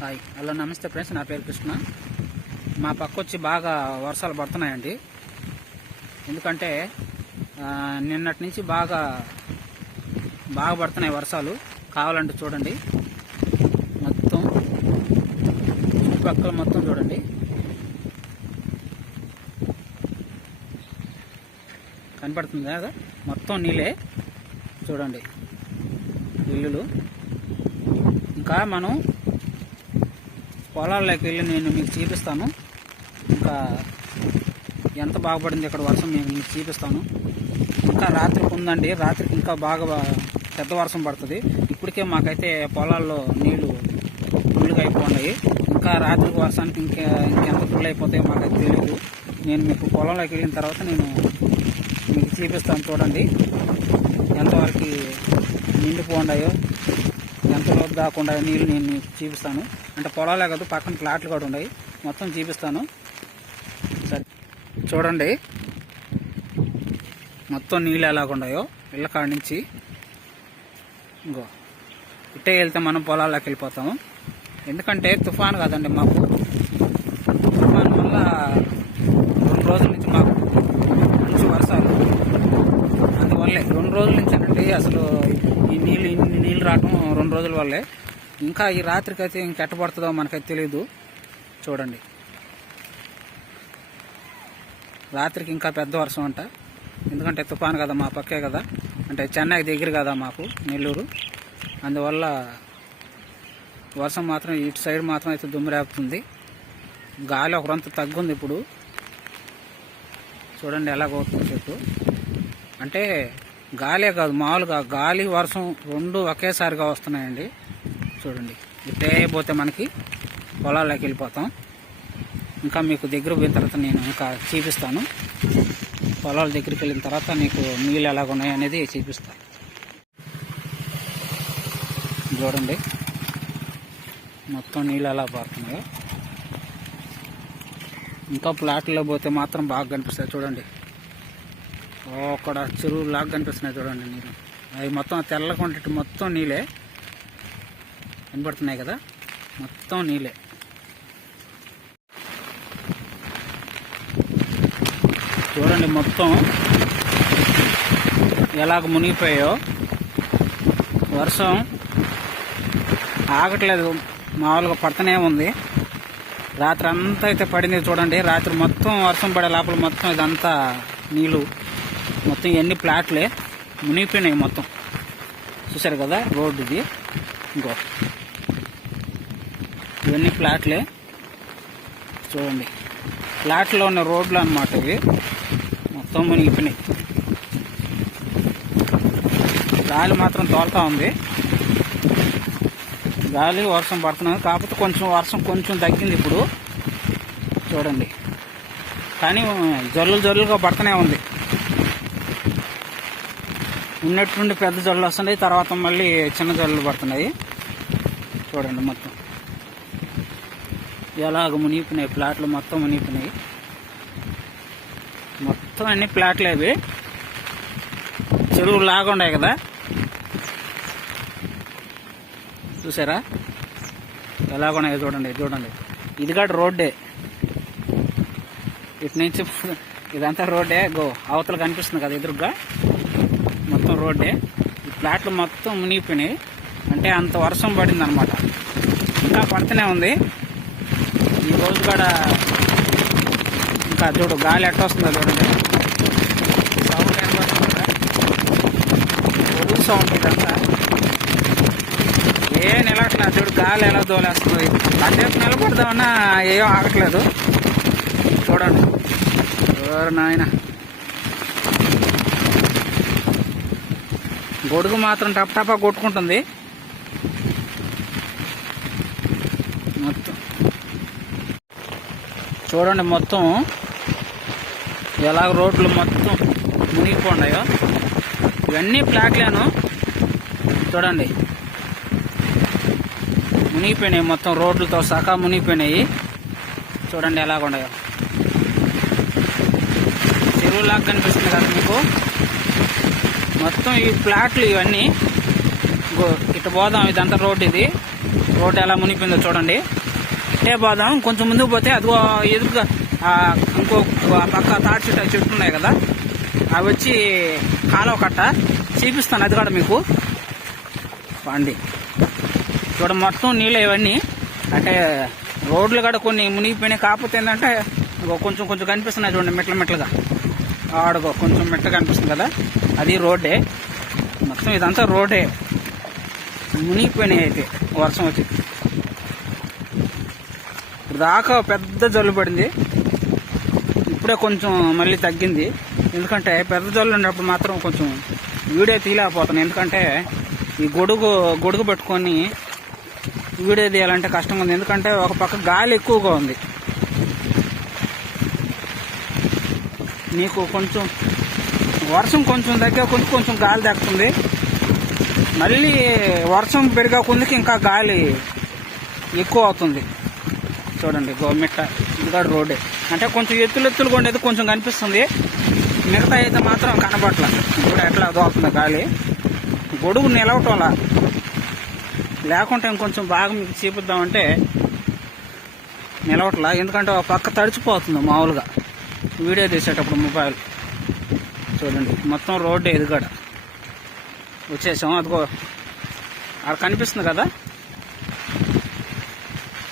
Hi. Hello నమస్తే friends. నా పేరు కృష్ణ. మా పక్క వచ్చి బాగా వర్షాలు పడుతున్నాయండి. ఎందుకంటే నిన్నటి నుంచి బాగా బాగా పడుతున్నాయి వర్షాలు. కావాలంటే చూడండి. మొత్తం చుట్టుపక్కల మొత్తం చూడండి. కనపడుతుంది? కదా మొత్తం నీళ్ళే. చూడండి. ఇల్లులు. ఇంకా మనం పొలాల్లోకి వెళ్ళి నేను మీకు చూపిస్తాను. ఇంకా ఎంత బాగుపడింది ఇక్కడ వర్షం నేను మీకు చూపిస్తాను. ఇంకా రాత్రికి ఉందండి. రాత్రికి ఇంకా బాగా పెద్ద వర్షం పడుతుంది. ఇప్పటికే మాకైతే పొలాల్లో నీళ్ళు ఫుల్గా అయిపోయి ఇంకా రాత్రికి వర్షానికి ఇంకా ఇంకెంత ఫుల్ అయిపోతాయో మాకైతే తెలియదు నేను మీకు పొలంలోకి వెళ్ళిన తర్వాత నేను మీకు చూపిస్తాను చూడండి. ఎంతవరకు నిండిపోండాయో దాకుండా నీళ్ళు నేను మీకు చూపిస్తాను. అంటే పొలాలే కాదు పక్కన ప్లాట్లు కూడా ఉన్నాయి. మొత్తం చూపిస్తాను. సరే. చూడండి. మొత్తం నీళ్ళు ఎలాగున్నాయో ఇళ్ళ కాడ నుంచి. ఇంకో. ఇట్టే వెళ్తే మనం పొలాల్లోకి వెళ్ళిపోతాము. ఎందుకంటే తుఫాన్ కాదండి మాకు. తుఫాన్ వల్ల రెండు రోజుల నుంచి మాకు మంచి వర్షాలు. అందువల్లే రెండు రోజుల నుంచి అండి అసలు ఈ నీళ్ళు ఇన్ని నీళ్ళు రావటం రెండు రోజుల వల్లే. ఇంకా ఈ రాత్రికి అయితే ఇంకెట్ట పడుతుందో మనకైతే తెలియదు చూడండి. రాత్రికి ఇంకా పెద్ద వర్షం అంట. ఎందుకంటే తుఫాను కదా మా పక్కే కదా. అంటే చెన్నై దగ్గర కదా మాకు నెల్లూరు. అందువల్ల వర్షం మాత్రం ఇటు సైడ్ మాత్రం అయితే దుమ్మిరేపుతుంది గాలి ఒకరంత తగ్గుంది ఇప్పుడు. చూడండి ఎలాగవుతుంది చెట్టు అంటే గాలే కాదు మామూలుగా గాలి వర్షం రెండు ఒకేసారిగా వస్తున్నాయండి. చూడండి ఇట్టే పోతే మనకి పొలాల్లోకి వెళ్ళిపోతాం. ఇంకా మీకు దగ్గర పోయిన తర్వాత నేను ఇంకా చూపిస్తాను. పొలాల దగ్గరికి వెళ్ళిన తర్వాత నీకు నీళ్ళు ఎలాగ ఉన్నాయి అనేది చూపిస్తాను. చూడండి మొత్తం నీళ్ళు ఎలా పారుతున్నాయో. ఇంకా ప్లాట్లో పోతే మాత్రం బాగా కనిపిస్తుంది చూడండి అక్కడ చెరువు లాగా కనిపిస్తున్నాయి చూడండి నీళ్ళు అవి మొత్తం తెల్లకుంటే మొత్తం నీళ్ళే. కనబడుతున్నాయి కదా? మొత్తం నీళ్ళే. చూడండి మొత్తం ఎలాగ మునిగిపోయాయో. వర్షం ఆగట్లేదు. మామూలుగా పడుతూనే ఉంది. రాత్రి అంతా అయితే పడింది చూడండి. రాత్రి మొత్తం వర్షం పడే లోపల మొత్తం ఇదంతా నీళ్ళు. మొత్తం ఇవన్నీ ప్లాట్లే మునిగిపోయినాయి మొత్తం. చూసారు కదా రోడ్డు ఇది. ఇంకో. ఇవన్నీ ప్లాట్లే. చూడండి. ప్లాట్లో ఉన్న రోడ్లు అన్నమాట ఇవి. మొత్తం మునిగిపోయినాయి. గాలి మాత్రం తోలుతా ఉంది. గాలి వర్షం పడుతున్నది. కాకపోతే కొంచెం వర్షం కొంచెం తగ్గింది ఇప్పుడు. చూడండి. కానీ జల్లు జల్లుగా పడుతూనే ఉంది. ఉన్నట్టుండి పెద్ద జల్లు వస్తున్నాయి తర్వాత మళ్ళీ చిన్న జల్లులు పడుతున్నాయి. చూడండి మొత్తం. ఎలాగ మునిగిపోయినాయి ప్లాట్లు మొత్తం మునిగిపోయినాయి. మొత్తం అన్ని ప్లాట్లు అవి. చెరువు లాగా ఉన్నాయి కదా. చూసారా? ఎలాగున్నాయో చూడండి చూడండి. ఇది కూడా రోడ్డే. ఇటు నుంచి ఇదంతా రోడ్డే. గో అవతలు కనిపిస్తుంది కదా ఎదురుగా రోడ్డే. ఈ ప్లాట్లు మొత్తం మునిగిపోయినాయి. అంటే అంత వర్షం పడింది అనమాట ఇంకా పడుతూనే ఉంది. ఈ రోజు కూడా ఇంకా చూడు గాలి ఎట్ట వస్తుందో చూడండి. సౌండ్ ఎంత వస్తుందా ఒడుగు సౌండ్ ఇదంతా. ఏ నిలవట్లేదు చూడు గాలి ఎలా దోలేస్తుంది. కాసేపు నిలబడదామన్నా ఏం ఆగట్లేదు. చూడండి. ఎవరు నాయనా? గొడుగు మాత్రం టప్ టపా కొట్టుకుంటుంది. మొత్తం. చూడండి మొత్తం ఎలాగ రోడ్లు మొత్తం మునిగిపోండాయో ఇవన్నీ ప్లాట్లేను. చూడండి. మునిగిపోయినాయి మొత్తం రోడ్లతో సహా మునిగిపోయినాయి. చూడండి ఎలాగున్నాయో. చెరువులాగా కనిపిస్తుంది కదా మీకు. మొత్తం ఈ ఫ్లాట్లు ఇవన్నీ. ఇటు పోదాం ఇదంతా రోడ్ ఇది. రోడ్డు ఎలా మునిగిపోయిందో చూడండి. ఇటే పోదాం కొంచెం ముందుకు పోతే అదిగో ఎదురుగా ఇంకో పక్క తాటి చెట్టు అవి చెట్లు ఉన్నాయి కదా. అవి వచ్చి కాలువ కట్ట. చూపిస్తాను అది కూడా మీకు. పండి చూడ మొత్తం నీళ్ళు ఇవన్నీ. అంటే రోడ్లు కూడా కొన్ని మునిగిపోయినాయి. కాకపోతే ఏంటంటే కొంచెం కొంచెం కనిపిస్తున్నాయి చూడండి మెట్ల మెట్లుగా. ఆడగో కొంచెం మెట్ల కనిపిస్తుంది కదా. అది రోడ్డే. మొత్తం ఇదంతా రోడ్డే. మునిగిపోయినాయి అయితే వర్షం వచ్చి. ఇప్పుడు దాకా పెద్ద జల్లు పడింది. ఇప్పుడే కొంచెం మళ్ళీ తగ్గింది. ఎందుకంటే పెద్ద జల్లు ఉన్నప్పుడు మాత్రం కొంచెం వీడియో తీయలేకపోతున్నాను. ఎందుకంటే ఈ గొడుగు గొడుగు పెట్టుకొని వీడియో తీయాలంటే కష్టంగా ఉంది. ఎందుకంటే ఒక పక్క గాలి ఎక్కువగా ఉంది. నీకు కొంచెం వర్షం కొంచెం దగ్గర కొంచెం కొంచెం గాలి తగ్గుతుంది. మళ్ళీ వర్షం పెరిగే ఇంకా గాలి ఎక్కువ అవుతుంది. చూడండి గోమిట్ట ఇదిగా రోడ్డే. అంటే కొంచెం ఎత్తులు ఎత్తులు ఉండేది కొంచెం కనిపిస్తుంది. మిగతా అయితే మాత్రం కనబట్ల ఇప్పుడు ఎట్లా దోస్తుంది గాలి. గొడుగు నిలవటంలా లేకుంటే ఇంకొంచెం బాగా మీకు చూపిద్దామంటే నిలవట్లా. ఎందుకంటే ఒక పక్క తడిచిపోతుంది మామూలుగా. వీడియో తీసేటప్పుడు మొబైల్. చూడండి. మొత్తం రోడ్డు ఎదుగడ. వచ్చేసాం. అదిగో అక్కడ కనిపిస్తుంది కదా?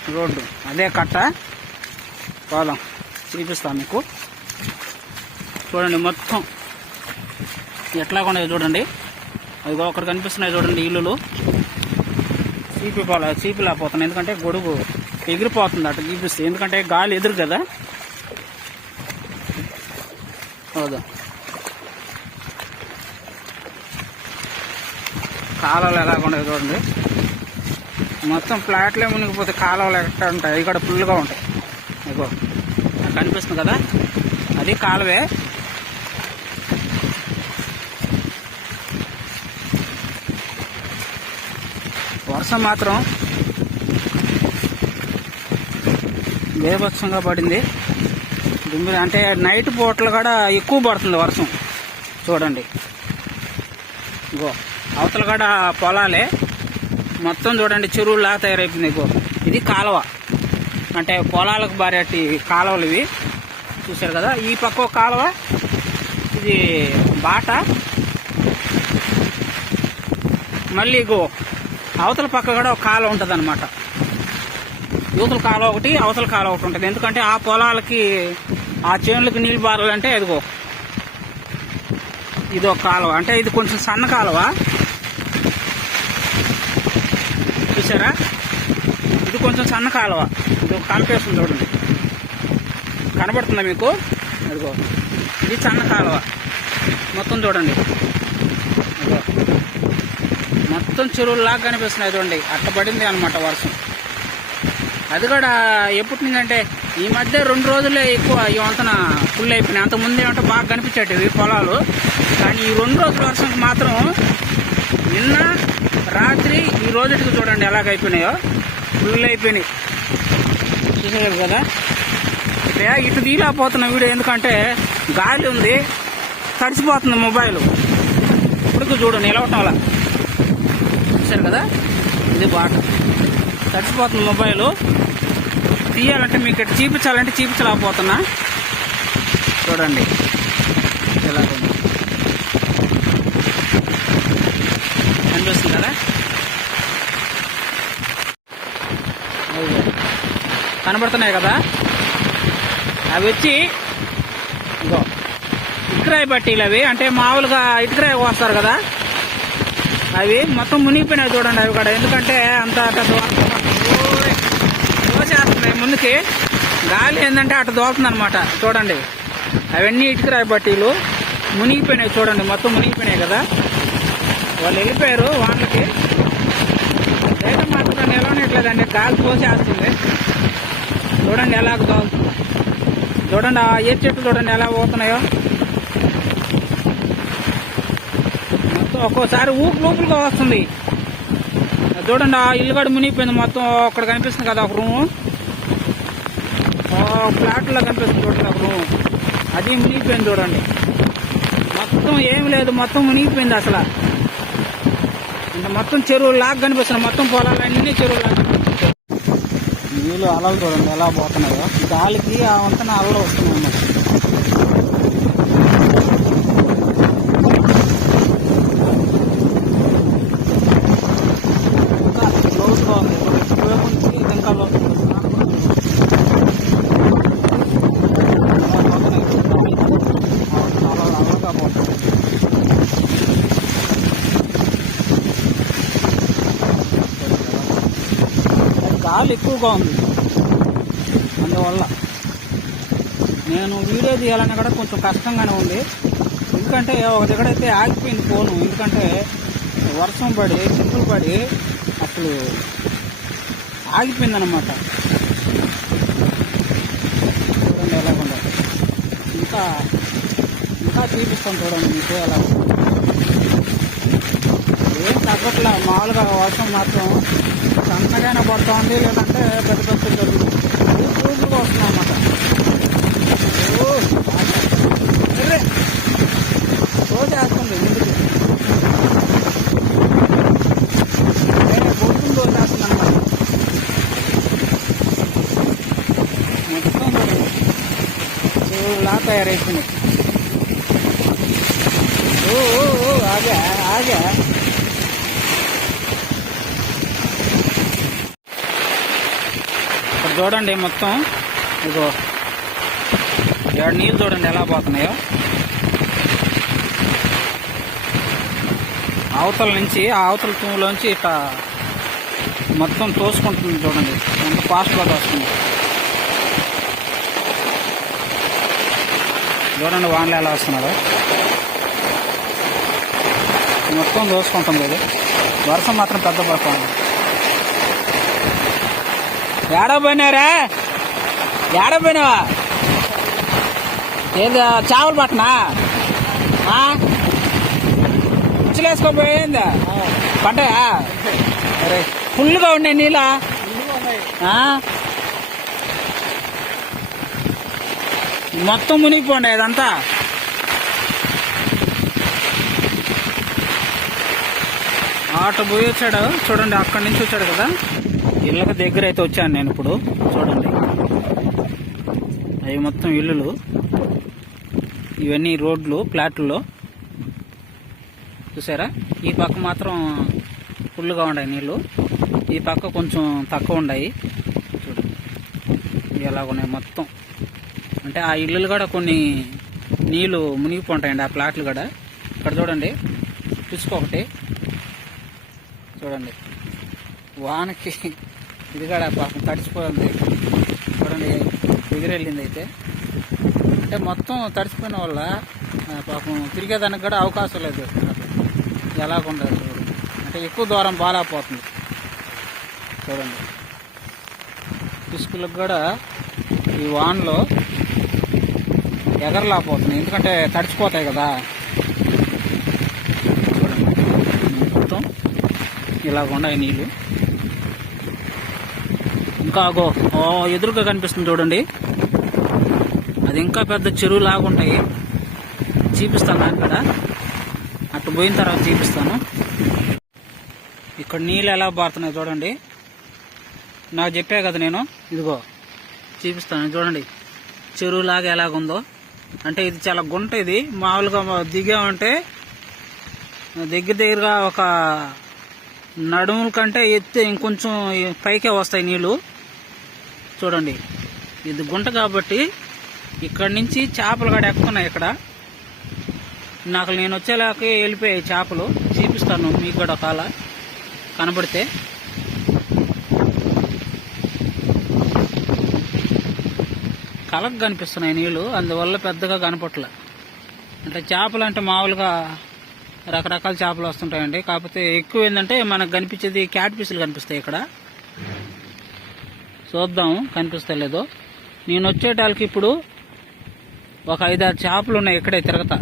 రోడ్డు. అదే కట్ట. పోదాం. చూపిస్తాను మీకు. చూడండి మొత్తం. ఎట్లా ఉండేది చూడండి. అదిగో అక్కడ కనిపిస్తున్నాయి చూడండి ఇల్లులు. చీపి పోలే చీపిలా లేకపోతున్నాయి ఎందుకంటే గొడుగు ఎగిరిపోతుంది అటు చూపిస్తే. ఎందుకంటే గాలి ఎదురు కదా? అవుదా కాలువలు ఎలా ఉండేది చూడండి. మొత్తం ఫ్లాట్లే మునిగిపోతే కాలువలు ఎక్కడ ఉంటాయి? అవి కూడా ఫుల్గా ఉంటాయి. ఇగో కనిపిస్తుంది కదా? అది కాలువే. వర్షం మాత్రం బేభత్సంగా పడింది. దుమ్మిరి అంటే నైట్ పూటలు కూడా ఎక్కువ పడుతుంది వర్షం. చూడండి. ఇగో అవతల కూడా పొలాలే. మొత్తం చూడండి చెరువులా తయారైపోయింది ఇగో. ఇది కాలువ. అంటే పొలాలకు బారేటి కాలువలు ఇవి. చూశారు కదా? ఈ పక్క కాలువ. ఇది బాట. మళ్ళీ ఇగో అవతల పక్క కూడా ఒక కాలువ ఉంటుంది అనమాట యూతుల కాలువ ఒకటి అవతల కాలువ ఒకటి ఉంటుంది. ఎందుకంటే ఆ పొలాలకి ఆ చేనులకు నీళ్ళు బారాలంటే ఇదిగో. ఇది ఒక కాలువ. అంటే ఇది కొంచెం సన్న కాలువ. చూసారా? ఇది కొంచెం సన్న కాలువ. ఇది ఒక కలిపేస్తుంది చూడండి. కనబడుతుందా మీకు? అదిగో. ఇది సన్న కాలువ. మొత్తం చూడండి. అదిగో. మొత్తం చెరువులాగా కనిపిస్తున్నాయి చూడండి. అట్ట పడింది అనమాట వర్షం. అది కూడా ఎప్పటి నుంచి అంటే ఈ మధ్య రెండు రోజులే ఎక్కువ ఈ వంతన ఫుల్ అయిపోయినాయి. అంత ఏమంటే బాగా కనిపించేటివి పొలాలు. కానీ ఈ రెండు రోజుల వర్షంకి మాత్రం నిన్న రాత్రి ఈ రోజుకి చూడండి ఎలాగైపోయినాయో. ఫుల్ అయిపోయినాయి. చూసేయాలి కదా? ఇక్కడ ఇటు తీలేకపోతున్న వీడియో ఎందుకంటే గాలి ఉంది తడిసిపోతుంది మొబైల్. ఇప్పుడు చూడు నిలవటం అలా చూశారు కదా? ఇది బాట. తడిసిపోతుంది మొబైల్. తీయాలంటే మీకు ఇక్కడ చూపించాలంటే చూపించలేకపోతున్నా. చూడండి ఎలా ఉంది కనిపిస్తుంది కదా అదిగో. కనబడుతున్నాయి కదా? అవి వచ్చి ఇంకో ఇటుకరాయి పట్టీలు అవి. అంటే మామూలుగా ఇటుకరాయి కోస్తారు కదా? అవి మొత్తం మునిగిపోయినాయి చూడండి అవి కూడా. ఎందుకంటే అంత దోచేస్తున్నాయి ముందుకి. గాలి ఏంటంటే అటు దోస్తుంది అనమాట చూడండి. అవన్నీ ఇటుకరాయి పట్టీలు మునిగిపోయినాయి చూడండి. మొత్తం మునిగిపోయినాయి కదా? వాళ్ళు వెళ్ళిపోయారు వాళ్ళకి రేట మాత్రం నిలవనట్లేదండి. గాలి పోసేస్తుంది చూడండి ఎలా చూడండి ఆ ఏ చెట్లు చూడండి ఎలా పోతున్నాయో. మొత్తం ఒక్కోసారి ఊపు లోపలికి వస్తుంది. చూడండి ఆ ఇల్లు కూడా మునిగిపోయింది మొత్తం. అక్కడ కనిపిస్తుంది కదా ఒక రూము. ఫ్లాట్లో కనిపిస్తుంది చూడండి ఒక రూము. అది మునిగిపోయింది చూడండి. మొత్తం ఏం లేదు మొత్తం మునిగిపోయింది అసలు. మొత్తం చెరువు లాగా కనిపిస్తుంది. మొత్తం పొలాలన్నీ చెరువు లాగా. నీళ్ళు అలలు చూడండి ఎలా పోతున్నాయో. గాలికి ఆ వంతన అలలు వస్తున్నాయి అన్నమాట ఇంకా లోతుగా ఉంది ఇటువైపు నుంచి ఇది ఇంకా లోతుగా ఉంది. అలా పోతున్నాయి. అలలు అలలుగా పోతున్నాయి గాలి ఎక్కువగా ఉంది. అందువల్ల నేను వీడియో తీయాలన్నా కూడా కొంచెం కష్టంగానే ఉంది. ఎందుకంటే ఒక దగ్గర అయితే ఆగిపోయింది ఫోను. ఎందుకంటే వర్షం పడి చినుకులు పడి అసలు ఆగిపోయిందనమాట చూడండి ఇంకా ఇంకా చూపిస్తాను చూడండి మీకు ఎలా ఉందో. మామూలుగా వర్షం మాత్రం సన్నగానే పడుతుంది లేదంటే పెద్ద పెద్ద జరుగుతుంది రోజుగా వస్తుంది అన్నమాట. ఓ, ముందుకు బొట్టును అన్నమాట మొత్తం తయారైపోయింది. ఓ ఓ ఆగా ఆగా. చూడండి మొత్తం. ఇగో ఏడు నీళ్ళు చూడండి ఎలా పోతున్నాయో. అవతల నుంచి ఆ అవతల తూములోంచి ఇట్లా మొత్తం తోసుకుంటుంది చూడండి. ఎంత ఫాస్ట్గా తోస్తుంది. చూడండి వానలు ఎలా వస్తున్నాడో మొత్తం దోసుకుంటుంది లేదు వర్షం మాత్రం పెద్ద పడుతుంది. ఏడా పోయినారా ఏడా పోయినావా ఏది చేపలు పట్టనా ముచ్చలేసుకోపోయిందా పడ్డాయా? ఫుల్గా ఉన్నాయి నీళ్ళ. మొత్తం మునిగిపోండి ఇదంతా. ఆటో పోయి వచ్చాడు. చూడండి అక్కడి నుంచి వచ్చాడు కదా. ఇళ్ళకి దగ్గర అయితే వచ్చాను నేను ఇప్పుడు. చూడండి. అవి మొత్తం ఇల్లులు. ఇవన్నీ రోడ్లు ఫ్లాట్లో. చూసారా? ఈ పక్క మాత్రం ఫుల్గా ఉన్నాయి నీళ్ళు ఈ పక్క కొంచెం తక్కువ ఉన్నాయి. చూడండి. ఇవి ఎలా ఉన్నాయి మొత్తం. అంటే ఆ ఇల్లులు కూడా కొన్ని నీళ్ళు మునిగిపోంటాయండి ఆ ప్లాట్లు కూడా. ఇక్కడ చూడండి. పిసుక ఒకటి చూడండి. వానకి ఇది కూడా పాపం తడిచిపోయింది చూడండి ఎగిరెళ్ళింది అయితే. అంటే మొత్తం తడిచిపోయిన వల్ల పాపం తిరిగేదానికి కూడా అవకాశం లేదు. ఎలాగుండదు అంటే ఎక్కువ దూరం బాగాలేకపోతుంది చూడండి. పిసుకులకు కూడా ఈ వాన్లో ఎగరలేకపోతున్నాయి ఎందుకంటే తడిచిపోతాయి కదా. చూడండి. మొత్తం ఇలాగ ఉన్నాయి నీళ్ళు ఇంకా అగో ఓ ఎదురుగా కనిపిస్తుంది చూడండి. అది ఇంకా పెద్ద చెరువు లాగుంటాయి చూపిస్తాను అక్కడ. అటు పోయిన తర్వాత చూపిస్తాను. ఇక్కడ నీళ్ళు ఎలా పారుతున్నాయి చూడండి. నాకు చెప్పా కదా నేను. ఇదిగో చూపిస్తాను. చూడండి. చెరువు లాగా ఎలాగుందో. అంటే ఇది చాలా గుంట ఇది. మామూలుగా దిగామంటే దగ్గర దగ్గరగా ఒక నడుముల కంటే ఎత్తే ఇంకొంచెం పైకే వస్తాయి నీళ్ళు. చూడండి. ఇది గుంట కాబట్టి ఇక్కడ నుంచి చేపలు కాడ ఎక్కుతున్నాయి ఇక్కడ. నాకు నేను వచ్చేలాకే వెళ్ళిపోయాయి చేపలు. చూపిస్తాను మీకు కూడా ఒకవేళ కనబడితే. కలకు కనిపిస్తున్నాయి నీళ్ళు అందువల్ల పెద్దగా కనపట్లే. అంటే చేపలు అంటే మామూలుగా రకరకాల చేపలు వస్తుంటాయండి. కాకపోతే ఎక్కువ ఏంటంటే మనకు కనిపించేది క్యాట్ పీసులు కనిపిస్తాయి ఇక్కడ. చూద్దాం కనిపిస్తలేదు. నేను వచ్చేటాలకి ఇప్పుడు ఒక ఐదారు చేపలు ఉన్నాయి ఇక్కడే తిరగతా.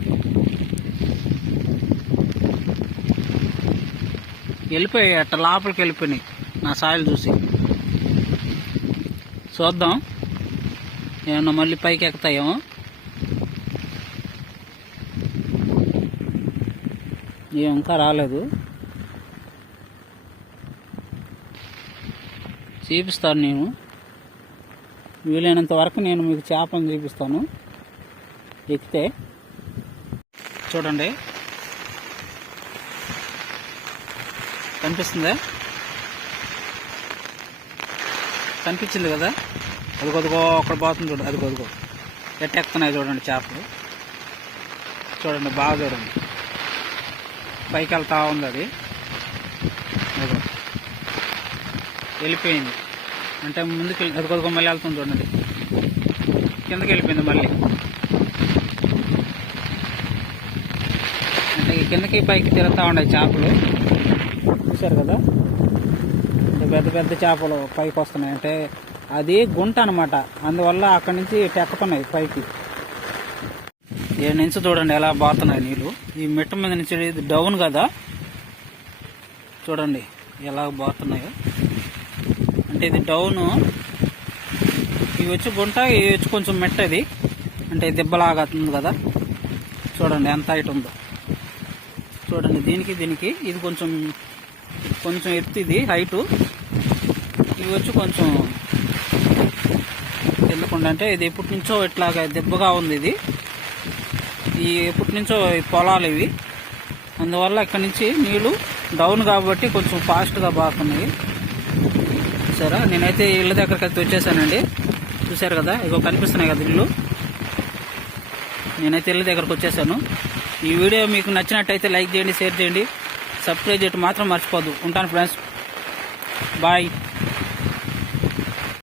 వెళ్ళిపోయాయి అట్ట లోపలికి వెళ్ళిపోయినాయి నా సాయిలు చూసి. చూద్దాం ఏమన్నా మళ్ళీ పైకి ఎక్కుతాయేమో. ఏం ఇంకా రాలేదు. చూపిస్తాను నేను. వీలైనంత వరకు నేను మీకు చేపలను చూపిస్తాను. ఎక్కితే చూడండి. కనిపిస్తుందా? కనిపించింది కదా? అది కొద్దిగో అక్కడ పోతుంది చూడండి అది కొద్దిగో ఎట్టెక్కుతున్నాయి చూడండి చేపలు. చూడండి బాగా చూడండి. పైకి వెళ్తా ఉంది అది. వెళ్ళిపోయింది. అంటే ముందుకు వెళ్ళి- మళ్ళీ వెళ్తుంది చూడండి. కిందకి వెళ్ళిపోయింది మళ్ళీ. అంటే ఈ కిందకి పైకి తిరుగుతూ ఉన్నాయి చేపలు. చూశారు కదా? పెద్ద పెద్ద చేపలు పైకి వస్తున్నాయి. అంటే అది గుంట అనమాట అందువల్ల అక్కడి నుంచి టెక్కుతున్నాయి పైకి. ఏడు నుంచి చూడండి ఎలా బాతున్నాయి నీళ్ళు ఈ మిట్ట మీద నుంచి ఇది డౌన్ కదా? చూడండి ఎలా బాతున్నాయో. అంటే ఇది డౌన్. ఇవి వచ్చి గుంట ఇవి వచ్చి కొంచెం మెట్టది అంటే దెబ్బలాగా ఉంది కదా. చూడండి ఎంత హైట్ ఉందో. చూడండి దీనికి దీనికి. ఇది కొంచెం కొంచెం ఎత్తు ఇది హైటు. ఇవి వచ్చి కొంచెం ఎందుకంటే అంటే ఇది ఎప్పటి నుంచో ఇట్లాగా దెబ్బగా ఉంది ఇది. ఈ ఎప్పటి నుంచో పొలాలు ఇవి. అందువల్ల ఇక్కడ నుంచి నీళ్ళు డౌన్ కాబట్టి కొంచెం ఫాస్ట్గా బాగున్నాయి. చూసారా? నేనైతే ఇళ్ళ దగ్గరికి అయితే వచ్చేసానండి. చూసారు కదా? ఇగో కనిపిస్తున్నాయి కదా ఇల్లు. నేనైతే ఇళ్ళ దగ్గరకు వచ్చేసాను. ఈ వీడియో మీకు నచ్చినట్టయితే లైక్ చేయండి షేర్ చేయండి. సబ్స్క్రైబ్ చేయటం మాత్రం మర్చిపోద్దు ఉంటాను ఫ్రెండ్స్. బాయ్.